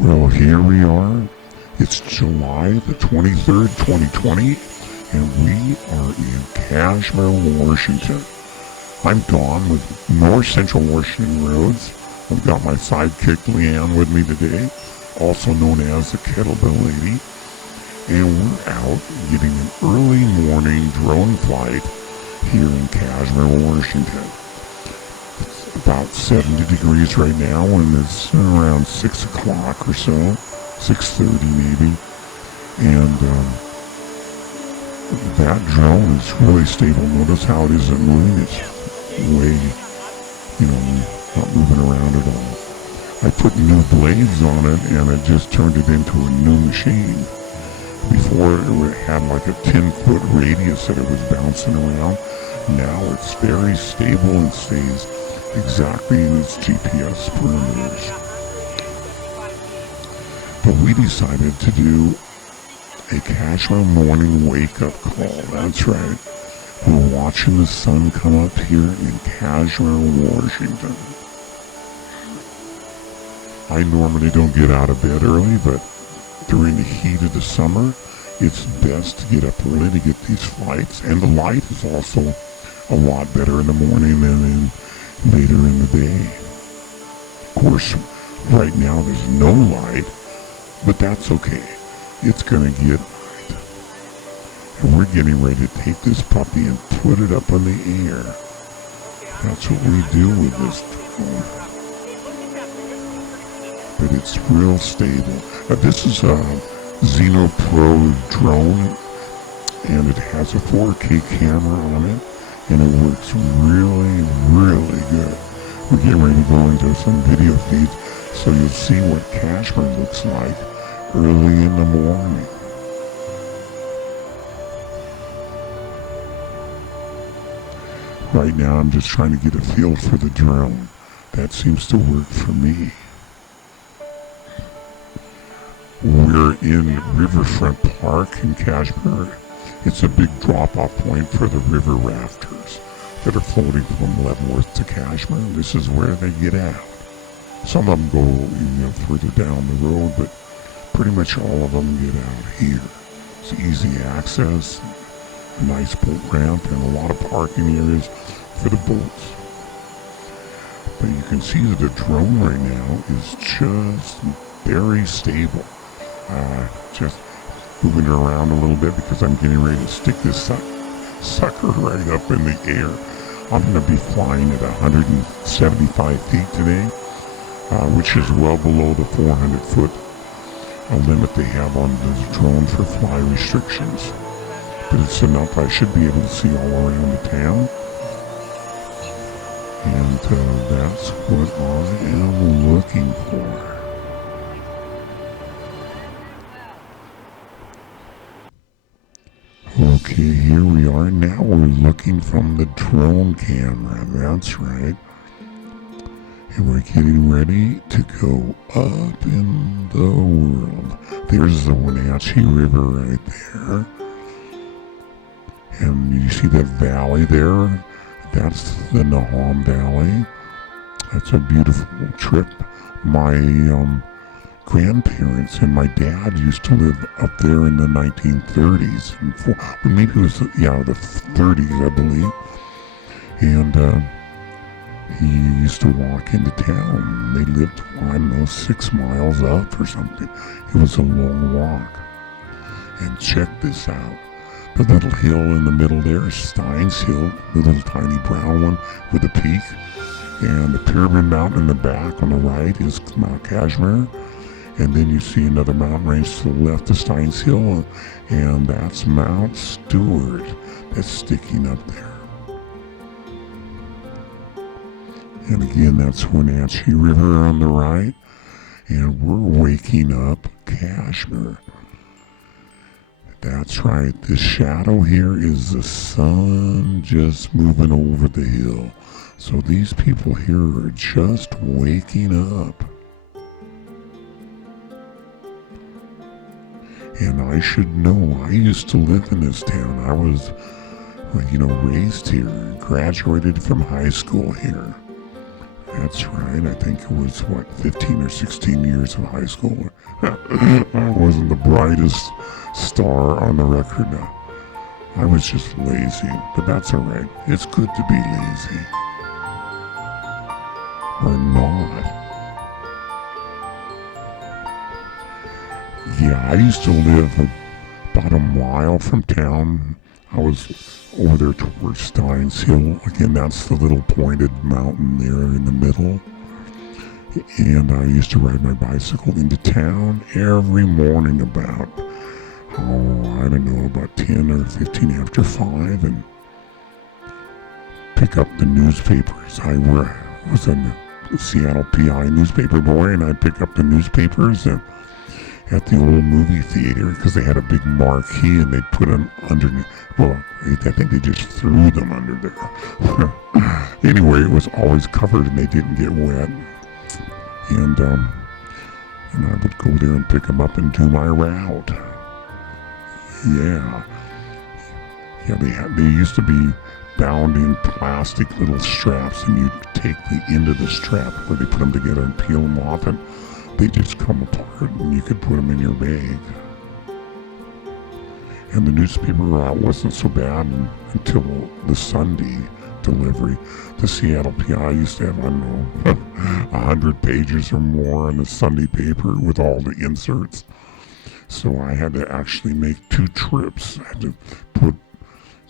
Well, here we are. It's July the 23rd, 2020, and we are in Cashmere, Washington. I'm Don with North Central Washington Roads. I've got my sidekick Leanne with me today, also known as the Kettlebell Lady, and we're out getting an early morning drone flight here in Cashmere, Washington. It's about 70 degrees right now, and it's around 6 o'clock or so, 6:30 maybe, and that drone is really stable. Notice how it isn't moving. It's way, not moving around at all. I put new blades on it, and it just turned it into a new machine. Before it had like a 10-foot radius that it was bouncing around. Now it's very stable and stays exactly in its GPS parameters. But we decided to do a Cashmere morning wake-up call. That's right. We're watching the sun come up here in Cashmere, Washington. I normally don't get out of bed early, but during the heat of the summer, it's best to get up early to get these flights. And the light is also a lot better in the morning than later in the day. Of course, right now there's no light, but that's okay. It's gonna get light. And we're getting ready to take this puppy and put it up in the air. That's what we do with this drone. But it's real stable. This is a Xeno Pro drone, and it has a 4K camera on it, and it works really, really good. We're getting ready to go into some video feeds, so you'll see what Cashmere looks like early in the morning. Right now, I'm just trying to get a feel for the drone. That seems to work for me. We're in Riverfront Park in Cashmere. It's a big drop-off point for the river rafters that are floating from Leavenworth to Cashmere. This is where they get out. Some of them go further down the road, but pretty much all of them get out here. It's easy access, a nice boat ramp, and a lot of parking areas for the boats. But you can see that the drone right now is just very stable. Just moving it around a little bit because I'm getting ready to stick this sucker right up in the air. I'm going to be flying at 175 feet today, which is well below the 400-foot limit they have on the drone for fly restrictions. But it's enough. I should be able to see all around the town. And that's what I am looking for. Okay, here we are. Now we're looking from the drone camera. That's right. And we're getting ready to go up in the world. There's the Wenatchee River right there. And you see that valley there? That's the Nahom Valley. That's a beautiful trip. My grandparents and my dad used to live up there in the 1930s. Maybe it was, the 30s, I believe. And he used to walk into town. They lived, 6 miles up or something. It was a long walk. And check this out. The little hill in the middle there is Steins Hill, the little tiny brown one with a peak. And the Pyramid Mountain in the back on the right is Mount Cashmere. And then you see another mountain range to the left of Steins Hill, and that's Mount Stewart that's sticking up there. And again, that's Wenatchee River on the right, and we're waking up Cashmere. That's right, this shadow here is the sun just moving over the hill. So these people here are just waking up. And I should know, I used to live in this town. I was, raised here, graduated from high school here. That's right. I think it was, 15 or 16 years of high school. I wasn't the brightest star on the record. I was just lazy, but that's all right. It's good to be lazy. Or not. Yeah, I used to live about a mile from town. I was over there towards Steins Hill. Again, that's the little pointed mountain there in the middle. And I used to ride my bicycle into town every morning about, I don't know, about 10 or 15 after 5 and pick up the newspapers. I was a Seattle PI newspaper boy, and I'd pick up the newspapers at the old movie theater because they had a big marquee and they'd put them underneath. Well, I think they just threw them under there. Anyway, it was always covered and they didn't get wet. And I would go there and pick them up and do my route. Yeah, they used to be bound in plastic little straps, and you'd take the end of the strap where they put them together and peel them off, and they just come apart, and you could put them in your bag. And the newspaper route wasn't so bad until the Sunday delivery. The Seattle PI used to have, I don't know, 100 pages or more in the Sunday paper with all the inserts. So I had to actually make 2 trips. I had to put,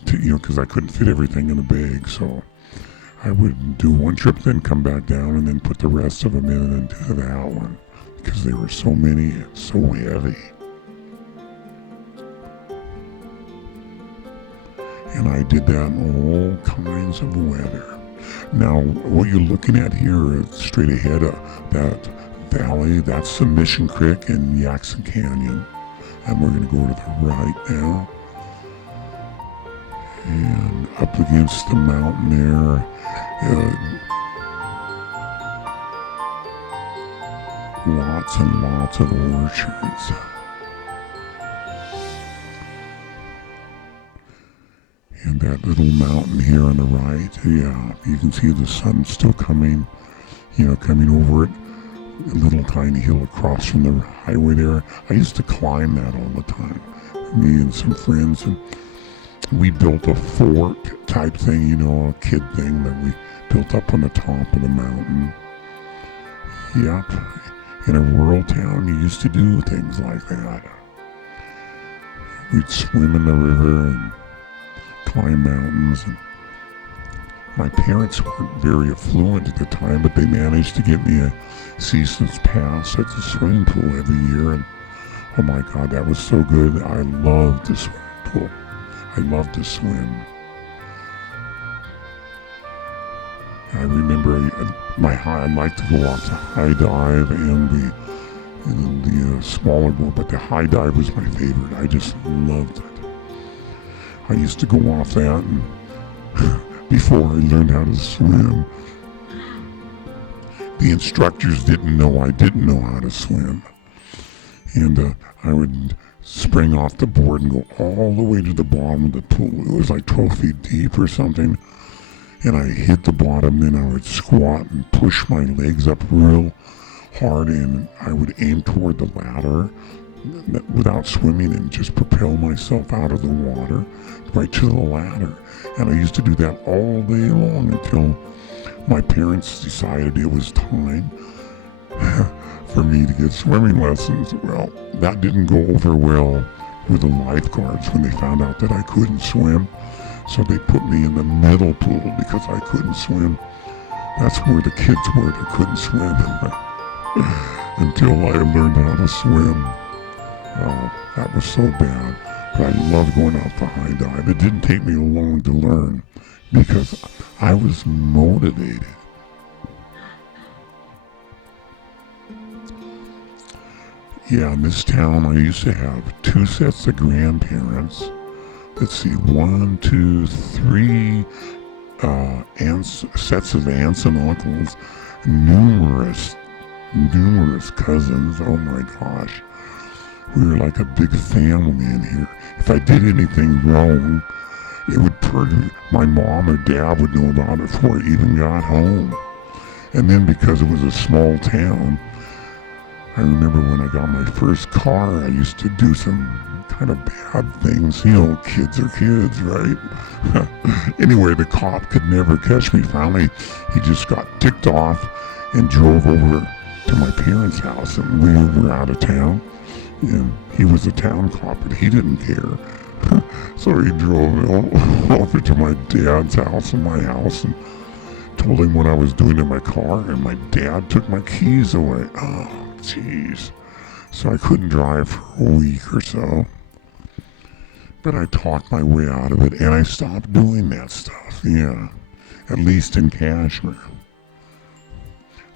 because I couldn't fit everything in a bag. So I would do 1 trip, then come back down, and then put the rest of them in and do that one. Because there were so many and so heavy. And I did that in all kinds of weather. Now, what you're looking at here straight ahead of that valley, that's the Mission Creek and Yaxon Canyon. And we're going to go to the right now. And up against the mountain there, lots and lots of orchards. And that little mountain here on the right, yeah, you can see the sun still coming, coming over it. A little tiny hill across from the highway there. I used to climb that all the time. Me and some friends, and we built a fort type thing, a kid thing that we built up on the top of the mountain. Yep. In a rural town, you used to do things like that. We'd swim in the river and climb mountains. And my parents weren't very affluent at the time, but they managed to get me a season's pass at the swimming pool every year. And oh my God, that was so good. I loved the swimming pool. I loved to swim. I remember I liked to go off the high dive and the smaller board, but the high dive was my favorite. I just loved it. I used to go off that, and before I learned how to swim, the instructors didn't know I didn't know how to swim. And I would spring off the board and go all the way to the bottom of the pool. It was like 12 feet deep or something. And I hit the bottom, then I would squat and push my legs up real hard, and I would aim toward the ladder without swimming and just propel myself out of the water right to the ladder. And I used to do that all day long until my parents decided it was time for me to get swimming lessons. Well, that didn't go over well with the lifeguards when they found out that I couldn't swim. So they put me in the middle pool because I couldn't swim. That's where the kids were that couldn't swim until I learned how to swim. That was so bad. But I loved going out the high dive. It didn't take me long to learn because I was motivated. Yeah, in this town I used to have 2 sets of grandparents. Let's see, 1, 2, 3 sets of aunts and uncles, numerous cousins. Oh my gosh. We were like a big family in here. If I did anything wrong, my mom or dad would know about it before I even got home. And then because it was a small town, I remember when I got my first car, I used to do some kind of bad things. You know, kids are kids, right? Anyway, the cop could never catch me. Finally, he just got ticked off and drove over to my parents' house, and we were out of town. And he was a town cop, but he didn't care. So he drove over to my dad's house and my house and told him what I was doing in my car, and my dad took my keys away. Oh, jeez. So I couldn't drive for a week or so. But I talked my way out of it, and I stopped doing that stuff, yeah. At least in Cashmere.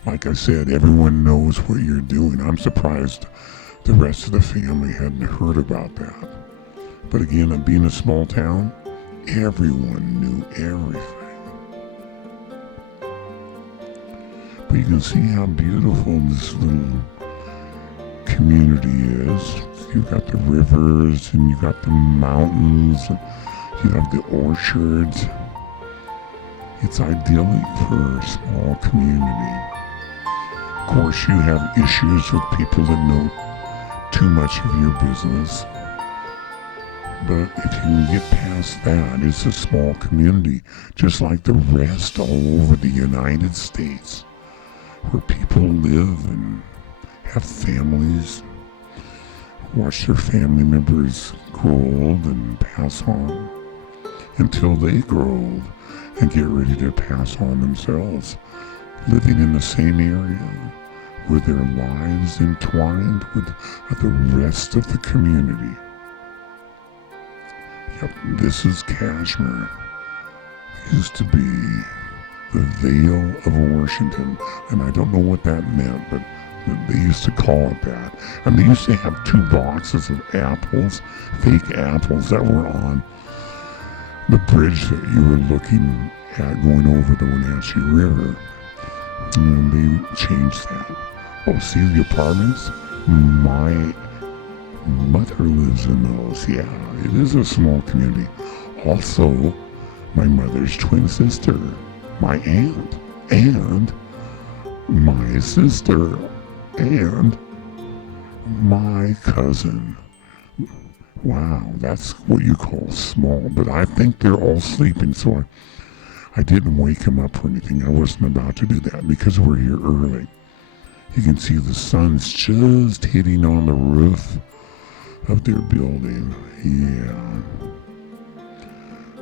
Like I said, everyone knows what you're doing. I'm surprised the rest of the family hadn't heard about that. But again, being a small town, everyone knew everything. But you can see how beautiful this little community is. You've got the rivers, and you've got the mountains, and you have the orchards. It's idyllic for a small community. Of course, you have issues with people that know too much of your business. But if you can get past that, it's a small community, just like the rest all over the United States, where people live and have families, watch their family members grow old and pass on until they grow old and get ready to pass on themselves, living in the same area with their lives entwined with the rest of the community. Yep, this is Cashmere. It used to be the Vale of Washington, and I don't know what that meant, but they used to call it that. And they used to have 2 boxes of apples, fake apples, that were on the bridge that you were looking at going over the Wenatchee River. And they changed that. Oh, see the apartments? My mother lives in those. Yeah, it is a small community. Also, my mother's twin sister, my aunt, and my sister, and my cousin. Wow, that's what you call small, but I think they're all sleeping, so I didn't wake them up or anything. I wasn't about to do that because we're here early. You can see the sun's just hitting on the roof of their building. Yeah.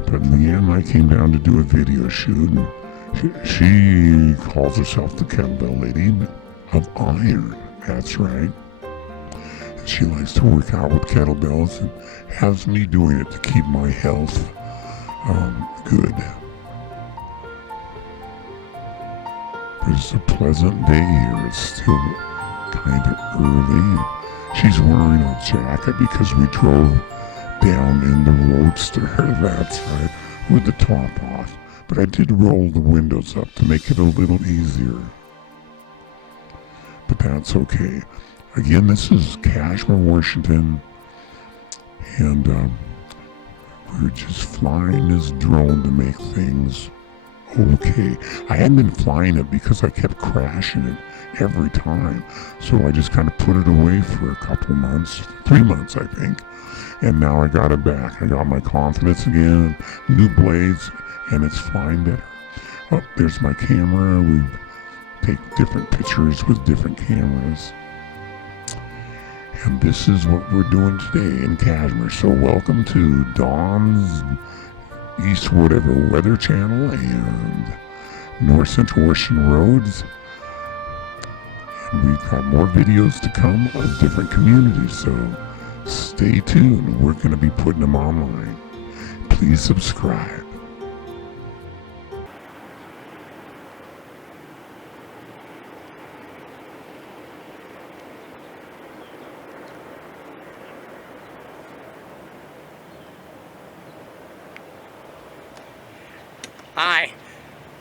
But Leanne and I came down to do a video shoot, and she calls herself the kettlebell lady of iron. That's right. And she likes to work out with kettlebells and has me doing it to keep my health good. But it's a pleasant day here. It's still kind of early. She's wearing a jacket because we drove down in the roadster. That's right, with the top off. But I did roll the windows up to make it a little easier. But that's okay. Again, this is Cashmere, Washington. And we're just flying this drone to make things okay. I hadn't been flying it because I kept crashing it every time. So I just kind of put it away for a couple months, 3 months I think. And now I got it back. I got my confidence again, new blades, and it's flying better. Oh, there's my camera. We take different pictures with different cameras. And this is what we're doing today in Cashmere. So welcome to Dawn's East Whatever Weather Channel and North Central Western Roads. And we've got more videos to come of different communities, so stay tuned. We're going to be putting them online. Please subscribe. Hi,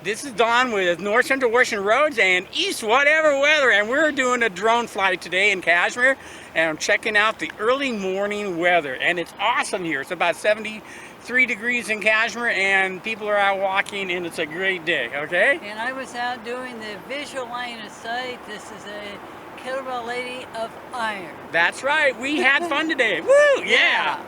this is Don with North Central Western Roads and East Whatever Weather, and we're doing a drone flight today in Cashmere, and I'm checking out the early morning weather, and it's awesome here. It's about 73 3 degrees in Cashmere, and people are out walking, and it's a great day, okay? And I was out doing the visual line of sight. This is a kettlebell lady of iron. That's right. We had fun today. Woo! Yeah.